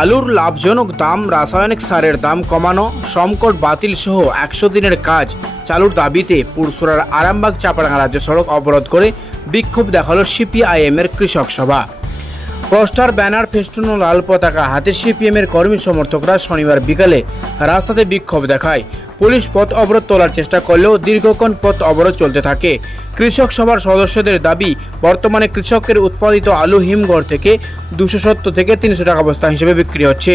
আলুর লাভজনক দাম রাসায়নিক সারের দাম কমানো সংকট বাতিল সহ একশো দিনের কাজ চালুর দাবিতে পুরসুরার আরামবাগ চাপাডাঙ্গা রাজ্য সড়ক অবরোধ করে বিক্ষোভ দেখাল সিপিআইএম এর কৃষক সভা। পোস্টার ব্যানার ফেস্টুন ও লাল পতাকা হাতে সিপিএমের কর্মী সমর্থকরা শনিবার বিকালে রাস্তাতে বিক্ষোভ দেখায়। পুলিশ পথ অবরোধ তোলার চেষ্টা করলেও দীর্ঘক্ষণ পথ অবরোধ চলতে থাকে। কৃষক সভার সদস্যদের দাবি, বর্তমানে কৃষকের উৎপাদিত আলু হিমঘর থেকে দুশো থেকে তিনশো টাকা বস্তা হিসেবে বিক্রি হচ্ছে।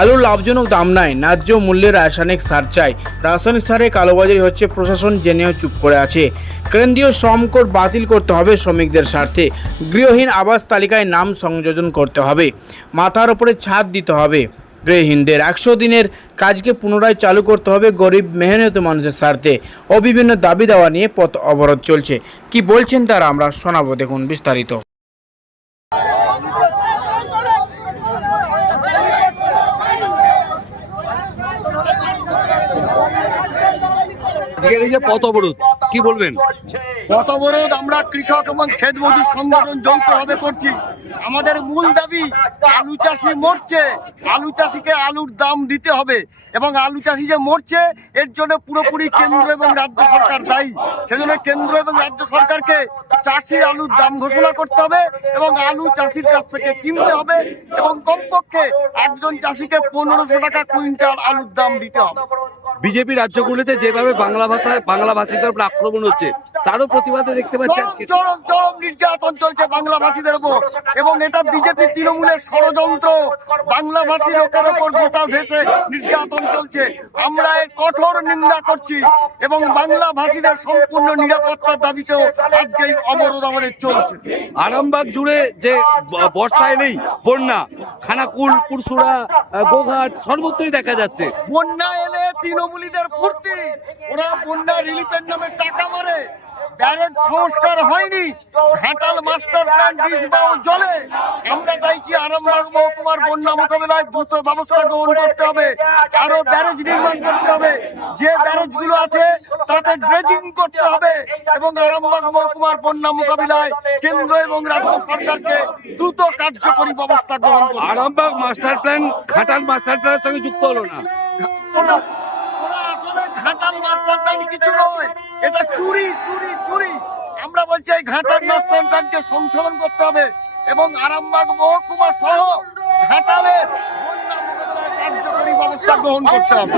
আলুর লাভজনক দাম নাই, ন্যায্য মূল্যে রাসায়নিক সার চাই। রাসায়নিক সারে কালোবাজারি হচ্ছে প্রশাসন জেনেও চুপ করে আছে। কেন্দ্রীয় শ্রম কোড বাতিল করতে হবে শ্রমিকদের স্বার্থে। গৃহহীন আবাস তালিকায় নাম সংযোজন করতে হবে। মাথার ওপরে ছাদ দিতে হবে গৃহহীনদের। একশো দিনের কাজকে পুনরায় চালু করতে হবে গরিব মেহনত মানুষের স্বার্থে। ও বিভিন্ন দাবি দেওয়া নিয়ে পথ অবরোধ চলছে। কি বলছেন তারা আমরা শোনাবো, দেখুন বিস্তারিত। পথ কি বলবেন? গত অবরোধ আমরা কৃষক এবং খেত মজুর সংগঠন যৌথভাবে করছি। আমাদের মূল দাবি, আলু চাষি মরছে, আলু চাষিকে আলুর দাম দিতে হবে এবং আলু চাষি যে মরছে, এর জন্য পুরোপুরি কেন্দ্র এবং রাজ্য সরকার দায়ী। সেজন্য কেন্দ্র এবং রাজ্য সরকারকে চাষির আলুর দাম ঘোষণা করতে হবে এবং আলু চাষির কাছ থেকে কিনতে হবে এবং কমপক্ষে একজন চাষিকে পনেরোশো টাকা কুইন্টাল আলুর দাম দিতে হবে। বিজেপি রাজ্যগুলিতে যেভাবে বাংলা ভাষায় বাংলা ভাষীদের উপর আক্রমণ হচ্ছে তারও প্রতিবাদে দেখতে পাচ্ছি চরম চরম চরম নির্যাতন চলছে বাংলা ভাষীদের উপর। এবং এটা বিজেপি তৃণমূলের ষড়যন্ত্র। বাংলা ভাষী লোকের ওপর গোটা দেশে নির্যাতন চলছে। আমরা এর কঠোর নিন্দা করছি এবং বাংলা ভাষীদের সম্পূর্ণ নিরাপত্তার দাবিতেও আজকে এই অবরোধ আমাদের চলছে। আরামবাগ জুড়ে যে ব- বর্ষায় নেই বন্যা খানাকুল পুরসুরা গোঘাট সর্বত্রই দেখা যাচ্ছে। বন্যা এলে তৃণমূলীদের ফুর্তি। ওরা বন্যা রিলিফের নামে টাকা মারে। ব্যারেজ সংস্কার হয়নি। ঘাটাল মাস্টার প্ল্যান জলে। আমরা চাইছি আরামবাগ মহকুমার বন্যা মোকাবেলায় দ্রুত ব্যবস্থা গ্রহণ করতে হবে। আরও ব্যারেজ নির্মাণ করতে হবে। যে ব্যারেজগুলো আছে তাতে ড্রেজিং করতে হবে। এবং আরামবাগ মহকুমার বন্যা মোকাবিলায় কেন্দ্র এবং রাজ্য সরকারকে দ্রুত কার্যকরী ব্যবস্থা গ্রহণ করতে Arambagh master plan Ghatal master প্ল্যানের সঙ্গে যুক্ত হলো না। ঘাটাল মাস্টার প্ল্যান কিছু নয়। এটা চুরি চুরি চুরি। আমরা বলছি এই ঘাটাল মাস্টার প্ল্যানকে সংশোধন করতে হবে এবং আরামবাগ মহকুমা সহ ঘাটালের কার্যকরী ব্যবস্থা গ্রহণ করতে হবে।